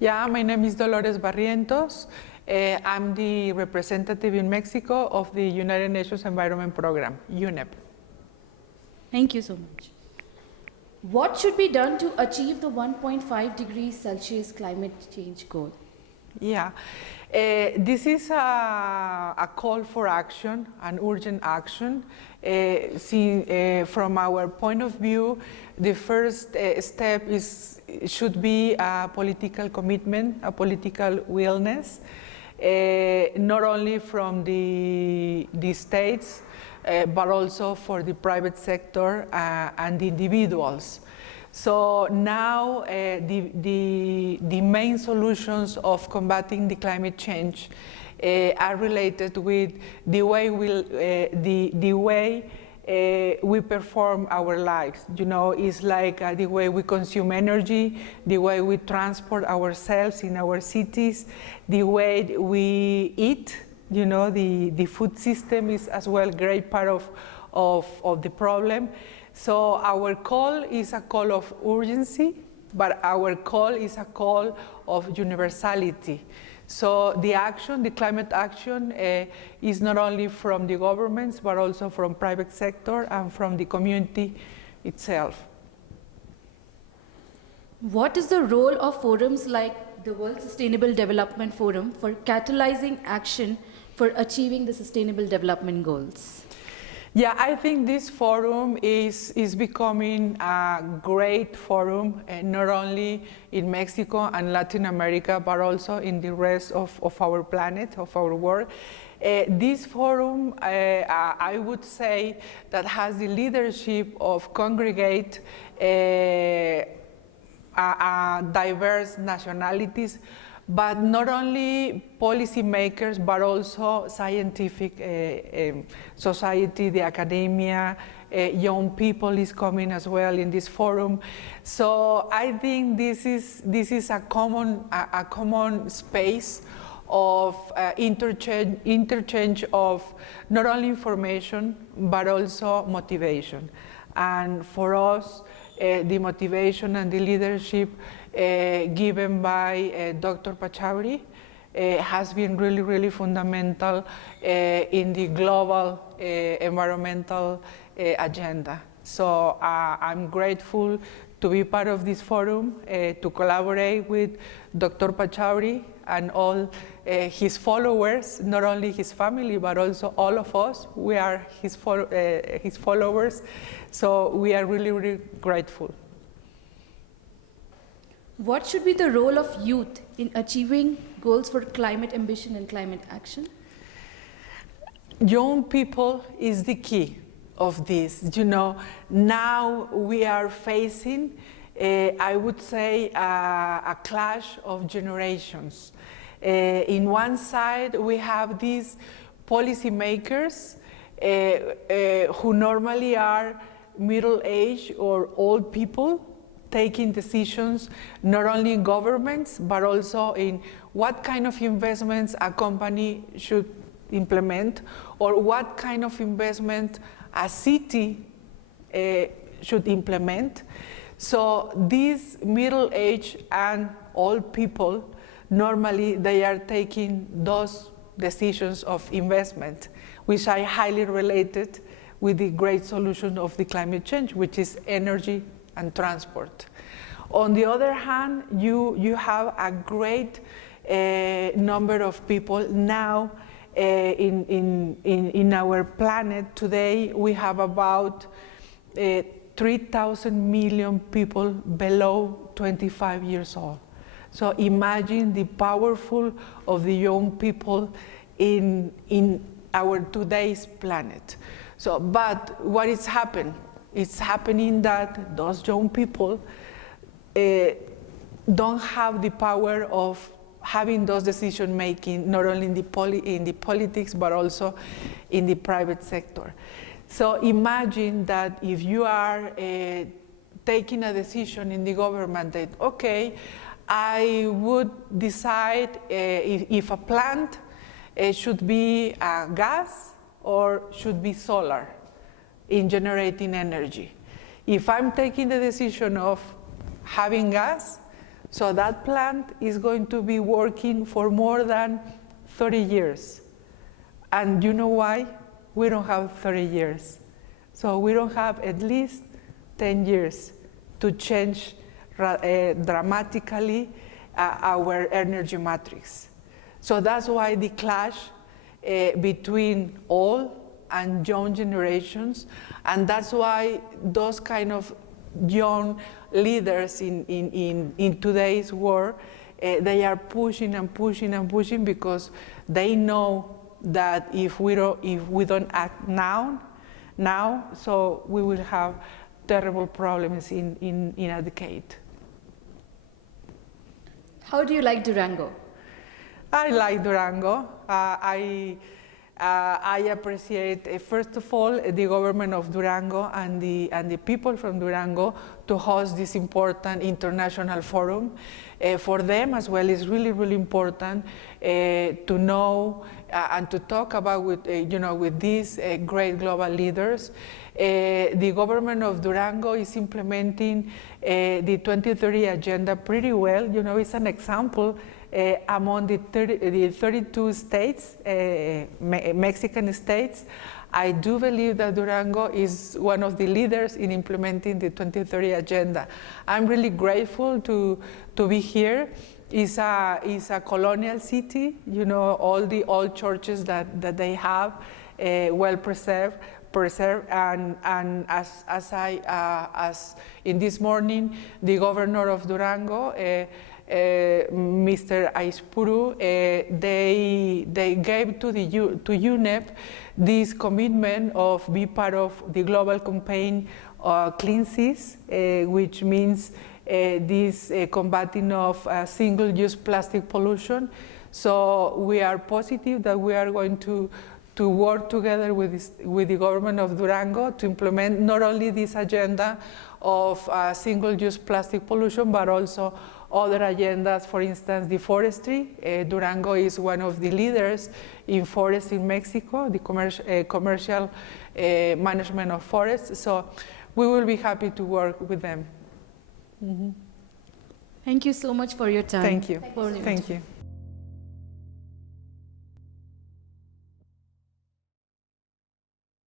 Yeah, my name is Dolores Barrientos. I'm the representative in Mexico of the United Nations Environment Program, UNEP. Thank you so much. What should be done to achieve the 1.5 degrees Celsius climate change goal? Yeah, this is a call for action, an urgent action. From our point of view, the first step should be a political commitment, a political willingness, not only from the states, but also for the private sector and the individuals. So now the main solutions of combating the climate change are related with the way we perform our lives. You know, it's like the way we consume energy, the way we transport ourselves in our cities, the way we eat. You know, the food system is as well a great part of the problem. So our call is a call of urgency, but our call is a call of universality. So the action, the climate action, is not only from the governments, but also from private sector and from the community itself. What is the role of forums like the World Sustainable Development Forum for catalyzing action for achieving the Sustainable Development Goals? Yeah, I think this forum is becoming a great forum, not only in Mexico and Latin America, but also in the rest of our planet, of our world. This forum, I would say, that has the leadership of congregate diverse nationalities, but not only policymakers, but also scientific society, the academia, young people is coming as well in this forum. So I think this is a common space of interchange of not only information, but also motivation. And for us, the motivation and the leadership given by Dr. Pachauri has been really, really fundamental in the global environmental agenda. So I'm grateful to be part of this forum, to collaborate with Dr. Pachauri and all his followers, not only his family, but also all of us. We are his followers, so we are really, really grateful. What should be the role of youth in achieving goals for climate ambition and climate action? Young people is the key of this. You know, now we are facing, I would say, a clash of generations. In one side, we have these policymakers who normally are middle-aged or old people, taking decisions not only in governments, but also in what kind of investments a company should implement, or what kind of investment a city should implement. So these middle-aged and old people, normally they are taking those decisions of investment, which are highly related with the great solution of the climate change, which is energy and transport. On the other hand, you have a great number of people now in our planet today. We have about 3,000 million people below 25 years old. So imagine the powerful of the young people in our today's planet. So, but what is happening? It's happening that those young people don't have the power of having those decision making, not only in the politics, but also in the private sector. So imagine that if you are taking a decision in the government that, okay, I would decide if a plant should be gas or should be solar in generating energy. If I'm taking the decision of having gas, So that plant is going to be working for more than 30 years. And you know why? We don't have 30 years. So we don't have at least 10 years to change dramatically our energy matrix. So that's why the clash between old and young generations, and that's why those kind of young leaders in today's world, they are pushing and pushing and pushing, because they know that if we don't act now, so we will have terrible problems in a decade. How do you like Durango? I like Durango. I appreciate, first of all, the government of Durango and the people from Durango to host this important international forum. For them as well, it's really, really important to know and to talk about with these great global leaders. The government of Durango is implementing the 2030 agenda pretty well. It's an example among the 32 states, Mexican states. I do believe that Durango is one of the leaders in implementing the 2030 agenda. I'm really grateful to be here. It's a colonial city, all the old churches that they have, well preserved, and as in this morning, the governor of Durango, Mr. Aispuru, they gave to UNEP this commitment of be part of the global campaign Clean Seas, which means this combating of single-use plastic pollution. So we are positive that we are going to work together with the government of Durango to implement not only this agenda of single-use plastic pollution, but also other agendas, for instance, the forestry. Durango is one of the leaders in forests in Mexico, the commercial management of forests. So we will be happy to work with them. Thank you so much for your time. Thank you. Thank you.